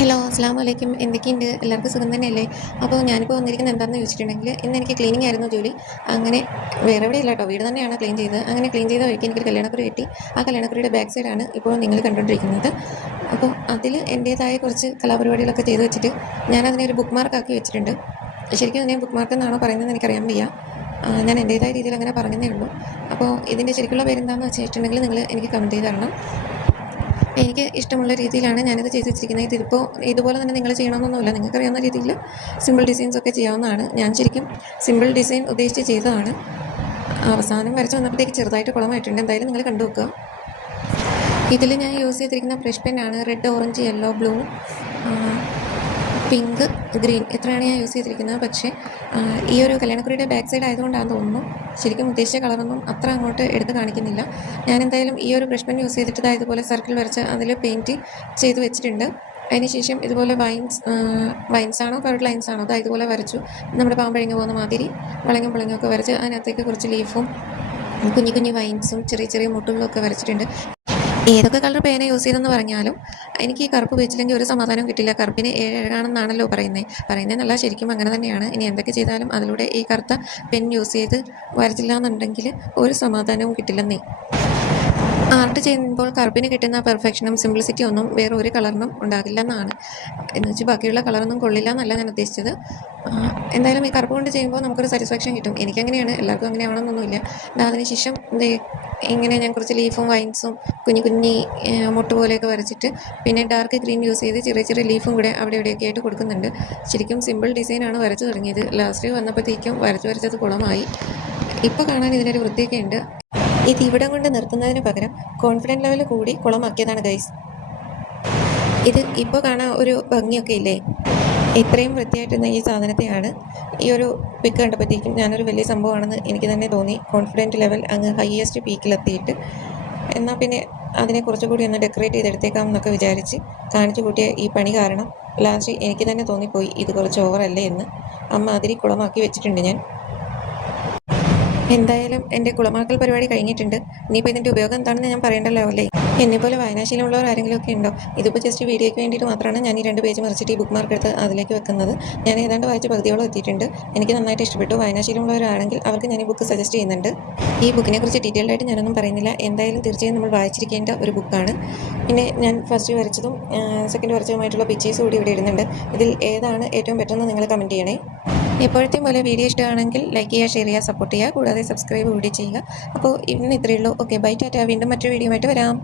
Hello, അസ്സാം വലൈക്കും. എന്തൊക്കെയുണ്ട്? എല്ലാവർക്കും സുഖം തന്നെയല്ലേ? അപ്പോൾ ഞാനിപ്പോൾ വന്നിരിക്കുന്നത് എന്താണെന്ന് ചോദിച്ചിട്ടുണ്ടെങ്കിൽ, ഇന്ന് എനിക്ക് ക്ലീനിങ് ആയിരുന്നു ജോലി. അങ്ങനെ വേറെ എവിടെയില്ല കേട്ടോ, വീട് തന്നെയാണ് ക്ലീൻ ചെയ്തത്. അങ്ങനെ ക്ലീൻ ചെയ്ത വഴിക്ക് എനിക്കൊരു കല്യാണക്കുറി കിട്ടി. ആ കല്യാണക്കുറിയുടെ ബാക്ക് സൈഡാണ് ഇപ്പോൾ നിങ്ങൾ കണ്ടുകൊണ്ടിരിക്കുന്നത്. അപ്പോൾ അതിൽ എൻ്റേതായ കുറച്ച് കലാപരിപാടികളൊക്കെ ചെയ്ത് വെച്ചിട്ട് ഞാനതിനെ ഒരു ബുക്ക് മാർക്കാക്കി വെച്ചിട്ടുണ്ട്. ശരിക്കും അതിനെ ബുക്ക് മാർക്ക് എന്നാണോ പറയുന്നത് എനിക്കറിയാൻ വയ്യ. ഞാൻ എൻ്റേതായ രീതിയിൽ അങ്ങനെ പറഞ്ഞതേ ഉള്ളൂ. അപ്പോൾ ഇതിൻ്റെ ശരിക്കുള്ള പേരെന്താണെന്ന് വെച്ചിട്ടുണ്ടെങ്കിൽ നിങ്ങൾ എനിക്ക് കമൻറ്റ് ചെയ്ത് തരണം. എനിക്ക് ഇഷ്ടമുള്ള രീതിയിലാണ് ഞാനിത് ചെയ്ത് വെച്ചിരിക്കുന്നത്. ഇതിപ്പോൾ ഇതുപോലെ തന്നെ നിങ്ങൾ ചെയ്യണമെന്നൊന്നുമില്ല. നിങ്ങൾക്കറിയാവുന്ന രീതിയിൽ സിമ്പിൾ ഡിസൈൻസ് ഒക്കെ ചെയ്യാവുന്നതാണ്. ഞാൻ ശരിക്കും സിമ്പിൾ ഡിസൈൻ ഉദ്ദേശിച്ച് ചെയ്തതാണ്. അവസാനം വരച്ച് വന്നപ്പോഴത്തേക്ക് ചെറുതായിട്ട് കുളമായിട്ടുണ്ട്. എന്തായാലും നിങ്ങൾ കണ്ടു നോക്കുക. ഇതിൽ ഞാൻ യൂസ് ചെയ്തിരിക്കുന്ന ബ്രഷ് പെന്നാണ് red, orange, yellow, blue, pink, green ഇത്രയാണ് ഞാൻ യൂസ് ചെയ്തിരിക്കുന്നത്. പക്ഷേ ഈ ഒരു കല്യാണക്കുറിയുടെ ബാക്ക് സൈഡ് ആയതുകൊണ്ടാണെന്ന് തോന്നുന്നു ശരിക്കും ഉദ്ദേശിച്ച കളറൊന്നും അത്ര അങ്ങോട്ട് എടുത്ത് കാണിക്കുന്നില്ല. ഞാൻ എന്തായാലും ഈ ഒരു ബ്രഷ് പെൻ യൂസ് ചെയ്തിട്ട് ഇതുപോലെ സർക്കിൾ വരച്ച് അതിൽ പെയിൻറ്റ് ചെയ്ത് വെച്ചിട്ടുണ്ട്. അതിനുശേഷം ഇതുപോലെ വൈൻസാണോ കർഡ് ലൈൻസാണോ ഇതുപോലെ വരച്ചു. നമ്മുടെ പാമ്പഴങ്ങ പോകുന്ന മാതിരി വളഞ്ഞും ഒക്കെ വരച്ച് അതിനകത്തേക്ക് കുറച്ച് ലീഫും കുഞ്ഞു കുഞ്ഞു വൈൻസും ചെറിയ ചെറിയ മുട്ടുകളും ഒക്കെ വരച്ചിട്ടുണ്ട്. ഏതൊക്കെ കളർ പേന യൂസ് ചെയ്തെന്ന് പറഞ്ഞാലും എനിക്ക് ഈ കറുപ്പ് ഉപയോഗിച്ചില്ലെങ്കിൽ ഒരു സമാധാനം കിട്ടില്ല. കറുപ്പിന് ഏഴഴകാണെന്നാണല്ലോ പറയുന്നതെന്നല്ല, ശരിക്കും അങ്ങനെ തന്നെയാണ്. ഇനി എന്തൊക്കെ ചെയ്താലും അതിലൂടെ ഈ കറുത്ത പെൻ യൂസ് ചെയ്ത് വരച്ചില്ല എന്നുണ്ടെങ്കിൽ ഒരു സമാധാനവും കിട്ടില്ലെന്നേ. ആർട്ട് ചെയ്യുമ്പോൾ കറുപ്പിന് കിട്ടുന്ന പെർഫെക്ഷനും സിംപ്ലിസിറ്റി ഒന്നും വേറെ ഒരു കളറിനും ഉണ്ടാകില്ലെന്നാണ്. എന്ന് വെച്ചാൽ ബാക്കിയുള്ള കളറൊന്നും കൊള്ളില്ല എന്നല്ല ഞാൻ ഉദ്ദേശിച്ചത്. എന്തായാലും ഈ കറുപ്പ് കൊണ്ട് ചെയ്യുമ്പോൾ നമുക്കൊരു സാറ്റിസ്ഫാക്ഷൻ കിട്ടും. എനിക്കങ്ങനെയാണ്, എല്ലാവർക്കും അങ്ങനെ ആവണമെന്നൊന്നുമില്ല. അതിനുശേഷം ഇങ്ങനെ ഞാൻ കുറച്ച് ലീഫും വൈൻസും കുഞ്ഞി മുട്ട് പോലെയൊക്കെ വരച്ചിട്ട് പിന്നെ ഡാർക്ക് ഗ്രീൻ യൂസ് ചെയ്ത് ചെറിയ ചെറിയ ലീഫും കൂടെ അവിടെ ഇവിടെയൊക്കെ ആയിട്ട് കൊടുക്കുന്നുണ്ട്. ശരിക്കും സിമ്പിൾ ഡിസൈനാണ് വരച്ചു തുടങ്ങിയത്. ലാസ്റ്റ് വന്നപ്പോഴത്തേക്കും വരച്ചത് കുളമായി. ഇപ്പോൾ കാണാൻ ഇതിനൊരു വൃത്തിയൊക്കെ ഉണ്ട്. ഇത് ഇവിടെ കൊണ്ട് നിർത്തുന്നതിന് പകരം കോൺഫിഡൻറ്റ് ലെവൽ കൂടി കുളമാക്കിയതാണ് ഗൈസ്. ഇത് ഇപ്പോൾ കാണാൻ ഒരു ഭംഗിയൊക്കെ ഇല്ലേ? ഇത്രയും വൃത്തിയായിട്ടുന്ന ഈ സാധനത്തെയാണ് ഈ ഒരു പിക്ക് കണ്ടപ്പോഴത്തേക്കും ഞാനൊരു വലിയ സംഭവമാണെന്ന് എനിക്ക് തന്നെ തോന്നി. കോൺഫിഡൻറ്റ് ലെവൽ അങ്ങ് ഹയ്യസ്റ്റ് പീക്കിലെത്തിയിട്ട് എന്നാൽ പിന്നെ അതിനെ കുറച്ചുകൂടി ഒന്ന് ഡെക്കറേറ്റ് ചെയ്തെടുത്തേക്കാം എന്നൊക്കെ വിചാരിച്ച് കാണിച്ചു കൂട്ടിയ ഈ പണി കാരണം ലാസ്റ്റ് എനിക്ക് തന്നെ തോന്നിപ്പോയി ഇത് കുറച്ച് ഓവറല്ലേ എന്ന്. അമ്മാതിരി കുളമാക്കി വെച്ചിട്ടുണ്ട് ഞാൻ. എന്തായാലും എൻ്റെ കുളമാക്കൽ പരിപാടി കഴിഞ്ഞിട്ടുണ്ട്. ഇനിയിപ്പോൾ ഇതിൻ്റെ ഉപയോഗം എന്താണെന്ന് ഞാൻ പറയണ്ടല്ലോ അല്ലേ? എന്നെപ്പോലെ വായനാശീലമുള്ളവർ ആരെങ്കിലും ഒക്കെ ഉണ്ടോ? ഇതിപ്പോൾ ജസ്റ്റ് വീഡിയോയ്ക്ക് വേണ്ടിയിട്ട് മാത്രമാണ് ഞാൻ ഈ 2 പേജ് മറിച്ചിട്ട് ഈ ബുക്ക് മാർക്ക് എടുത്ത് അതിലേക്ക് വെക്കുന്നത്. ഞാൻ ഏതാണ്ട് വായിച്ച പകുതിയോളം എത്തിയിട്ടുണ്ട്. എനിക്ക് നന്നായിട്ട് ഇഷ്ടപ്പെട്ടു. വായനാശീലമുള്ളവരാണെങ്കിൽ അവർക്ക് ഞാൻ ഈ ബുക്ക് സജസ്റ്റ് ചെയ്യുന്നുണ്ട്. ഈ ബുക്കിനെ കുറിച്ച് ഡീറ്റെയിൽഡ് ആയിട്ട് ഞാനൊന്നും പറയുന്നില്ല. എന്തായാലും തീർച്ചയായും നമ്മൾ വായിച്ചിരിക്കേണ്ട ഒരു ബുക്കാണ്. പിന്നെ ഞാൻ ഫസ്റ്റ് വരച്ചതും സെക്കൻഡ് വരച്ചതുമായിട്ടുള്ള പിക്ചേഴ്സ് കൂടി ഇവിടെ ഇടുന്നുണ്ട്. ഇതിൽ ഏതാണ് ഏറ്റവും ബെറ്റർ നിങ്ങൾ കമൻറ്റ് ചെയ്യണേ. എപ്പോഴത്തെയും പോലെ വീഡിയോ ഇഷ്ടമാണെങ്കിൽ ലൈക്ക് ചെയ്യുക, ഷെയർ ചെയ്യുക, സപ്പോർട്ട് ചെയ്യുക, കൂടാതെ സബ്സ്ക്രൈബ് കൂടി ചെയ്യുക. അപ്പോൾ ഇന്ന് ഇത്രയേ ഉള്ളൂ. Okay, bye, tata. വീണ്ടും മറ്റൊരു വീഡിയോ ആയിട്ട് വരാം.